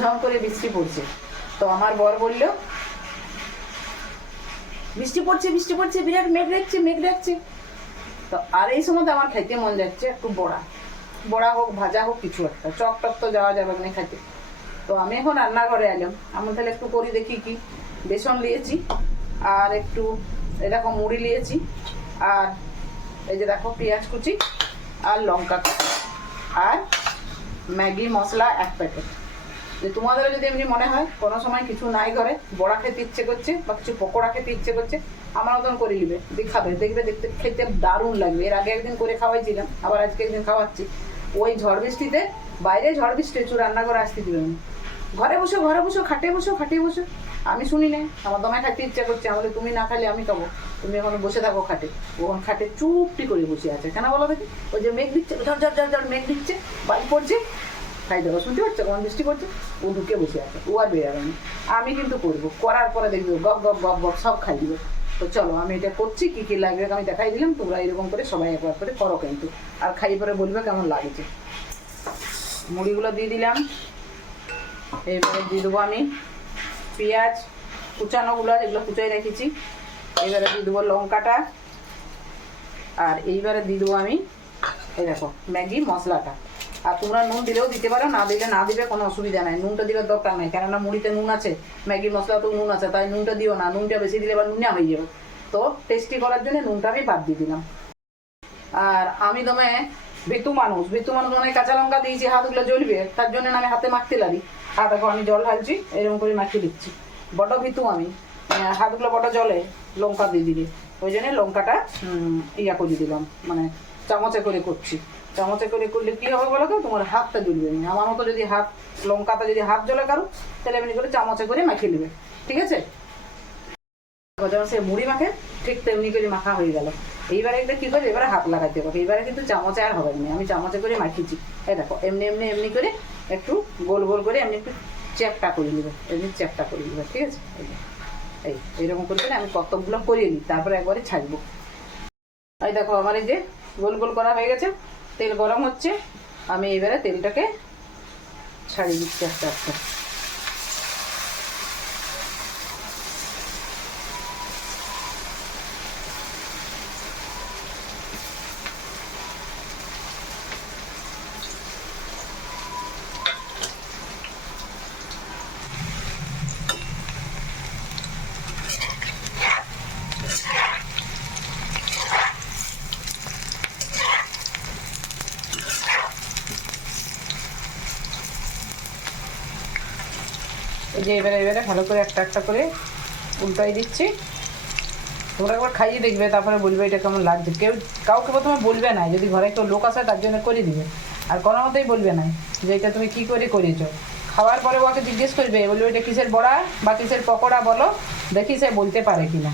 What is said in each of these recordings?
ঝম করে বৃষ্টি পড়ছে। তো আমার বর বলল বৃষ্টি পড়ছে বৃষ্টি পড়ছে, বিরাট মেঘ ডাকছে মেঘ ডাকছে। তো আর এই সময় আমার খাইতে মন যাচ্ছে একটু বড়া, বড়া হোক ভাজা হোক কিছু একটা, চক টক তো যাওয়া যাবে না খাইতে। তো আমি এখন রান্নাঘরে এলাম, আমি তাহলে একটু করি দেখি কি। বেসন নিয়েছি আর একটু দেখো মুড়ি নিয়েছি, আর এই যে দেখো পেঁয়াজ কুচি আর লঙ্কা কুচি আর ম্যাগি মশলা 1 প্যাকেট। যে তোমাদেরও যদি এমনি মনে হয় কোনো সময় কিছু নাই ঘরে, বড়া খেতে ইচ্ছে করছে বা কিছু পকোড়া খেতে ইচ্ছে করছে, আমার মতন করে নিবে, দেখাবে, দেখবে দেখতে খেতে দারুণ লাগবে। এর আগে একদিন করে খাওয়াইছিলাম, আবার আজকে একদিন খাওয়াচ্ছি। ওই ঝড় বৃষ্টিতে, বাইরে ঝড় বৃষ্টি একটু রান্না করে আসতে দিবেন, ঘরে বসো খাটে বসো। আমি শুনি না, আমার দমায় খাইতে ইচ্ছা করছে, আমাদের তুমি না খাইলে আমি খাবো। তুমি এখন বসে থাকো খাটে, ওখান খাটে চুপটি করে বসে আছে কেন বলো দেখি? ওই যে মেঘ দিচ্ছে, ঝড় মেঘ দিচ্ছে, বাড়ি পড়ছে, খাই দেবো, শুনতে পাচ্ছ কেমন বৃষ্টি পড়ছে? ও ঢুকে বসে আছে, ও আর বেরোবে না। আমি কিন্তু করবো, করার পরে দেখবো গপ গপ গপ গপ সব খাই দিবে। তো চলো আমি এটা করছি, কী কী লাগবে আমি দেখাই দিলাম, তোমরা এরকম করে সবাই একবার করে করো কিন্তু, আর খাই পরে বলবে কেমন লাগছে। মুড়িগুলো দিয়ে দিলাম, এবারে দিয়ে দেবো আমি পেঁয়াজ কুচানোগুলো, যেগুলো কুচাই রেখেছি। এবারে দিয়ে দেবো লঙ্কাটা, আর এইবারে দিয়ে দেবো আমি এই দেখো ম্যাগি মশলাটা। আর তোমরা নুন দিলেও দিতে পারো, না দিলে না দিবে, কোনো অসুবিধা নাই, নুনটা দেওয়ার দরকার নেই, কেননা মুড়িতে নুন আছে, ম্যাগি মশলাতেও নুন আছে, তাই নুনটা দিও না, নুনটা বেশি দিলে বা নুনা হয়ে যাবে। তো টেস্টি করার জন্য নুনটা আমি বাদ দিয়ে দিলাম। আর আমি দমে ভীতু মানুষ মানে কাঁচা লঙ্কা দিয়েছি, হাতগুলো জ্বলবে, তার জন্য আমি হাতে মাখতে লাগি। আর দেখো আমি জল ঢালছি, এরকম করে মাখিয়ে দিচ্ছি, বড় ভীতু আমি, হাতগুলো বড় জলে লঙ্কা দিয়ে দিলে, ওই জন্য লঙ্কাটা ইয়া করে দিলাম, মানে চামচে করে করছি। চামচে করে করলে কী হবে বলো তো, তোমার হাতটা জ্বলবে না। আমার মতো যদি হাত লঙ্কাটা যদি হাত জ্বলে কারো, তাহলে এমনি করে চামচে করে মাখিয়ে নেবে, ঠিক আছে? যখন সে মুড়ি মাখে ঠিক তেমনি করে মাখা হয়ে গেল। এইবারে একটা কী করে, এবারে হাত লাগাইতে হবে, এইবারে কিন্তু চামচে আর হবে না, আমি চামচে করে মাখিয়েছি। এই দেখো এমনি করে একটু গোল গোল করে এমনি একটু চ্যাপটা করে নেবে, এমনি চ্যাপটা করে নেবে, ঠিক আছে? এইরকম করে আমি কতকগুলো করিয়ে নিই, তারপরে একবারে ছাড়বো। এই দেখো আমার এই যে গোল গোল করা হয়ে গেছে, তেল গরম হচ্ছে, আমি এবারে তেলটাকে ছাড়িয়ে দিচ্ছি আস্তে আস্তে। এই যে এবারে ভালো করে একটা একটা করে উল্টাই দিচ্ছি। তোমরা একবার খাইয়ে দেখবে, তারপরে বলবে এটা কেমন লাগছে। কাউকে প্রথমে বলবে না, যদি ঘরে কেউ লোক আসে তার জন্য করে দিবে, আর কোনো মতেই বলবে না যে এটা তুমি কী করে করেছো। খাওয়ার পরে ওকে জিজ্ঞেস করবে, বলবে এটা কিসের বড়া বা কিসের পকোড়া বলো, দেখি সে বলতে পারে কি না।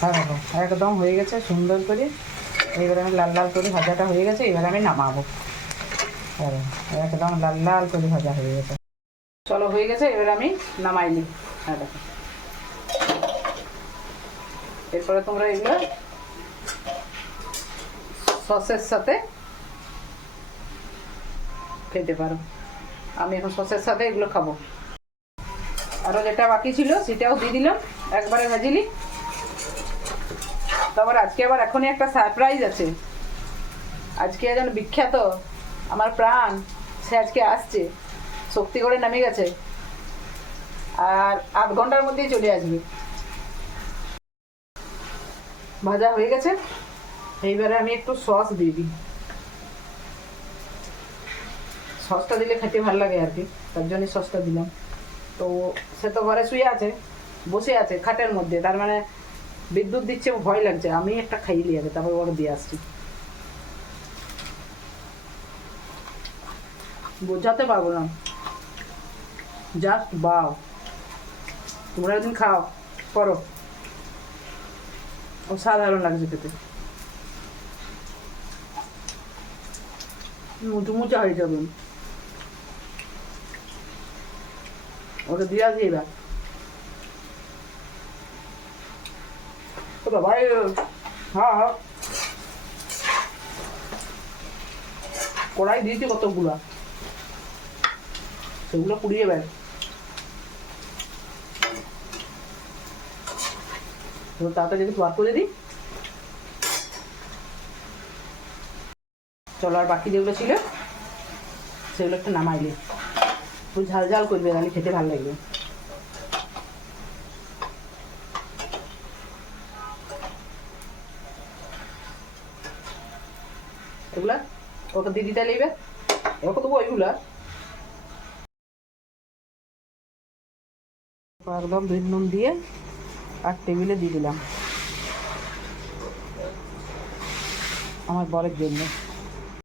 হ্যাঁ দেখো একদম হয়ে গেছে সুন্দর করে, এবারে আমি লাল লাল করে ভাজাটা হয়ে গেছে, এবারে আমি নামাবো। হ্যাঁ একদম লাল লাল করে ভাজা হয়ে গেছে, চলো হয়ে গেছে, এবার আমি নামাই নিই। হ্যাঁ দেখো এরপরে তোমরা এগুলো সসের সাথে খেতে পারো। আমি এখন সসের সাথে এগুলো খাবো। আরও যেটা বাকি ছিল সেটাও দিয়ে দিলাম, একবারে ভাজিলি। তারপর আজকে আবার এখনই একটা সারপ্রাইজ আছে। আজকে একজন বিখ্যাত আমার প্রাণ, সে আজকে আসছে, শক্তিগড়ে নামে গেছে, আর 8 ঘন্টার মধ্যেই চলে আসবে। ভাজা হয়ে গেছে, এইবারে আমি একটু সস দিয়ে দিই। সসটা দিলে খেতে ভালো লাগে আর কি, তার জন্য সসটা দিলাম। তো সে তো ঘরে শুয়ে আছে, বসে আছে খাটের মধ্যে, তার মানে বিদ্যুৎ দিচ্ছে, ভয় লাগছে। আমি একটা খাইয়ে নিয়ে যাবে, তারপর ওরা দিয়ে আসছি। বোঝাতে পারবো না, জাস্ট বাও। তোমরা একদিন খাও, করো, অসাধারণ লাগছে খেতে, মুচমুচা হয়ে যাবে। ওটা দিয়ে আসি এবার। তো ভাই হ্যাঁ হ্যাঁ কড়াই দিয়েছি কতগুলা, সেগুলো পুড়িয়ে বের তাড়াতাড়ি একটু বার করে দিই। চলো আর বাকি যেগুলো ছিল সেগুলো একটু নামাই দিই, একটু ঝাল ঝাল করবে, তাহলে খেতে ভালো লাগবে। এগুলা ওকে দিয়ে দিতে লাগবে, ওকে দেবো ওইগুলা একদম বিট নুন দিয়ে আর টেবিলে দিয়ে দিলাম আমার বরের জন্য।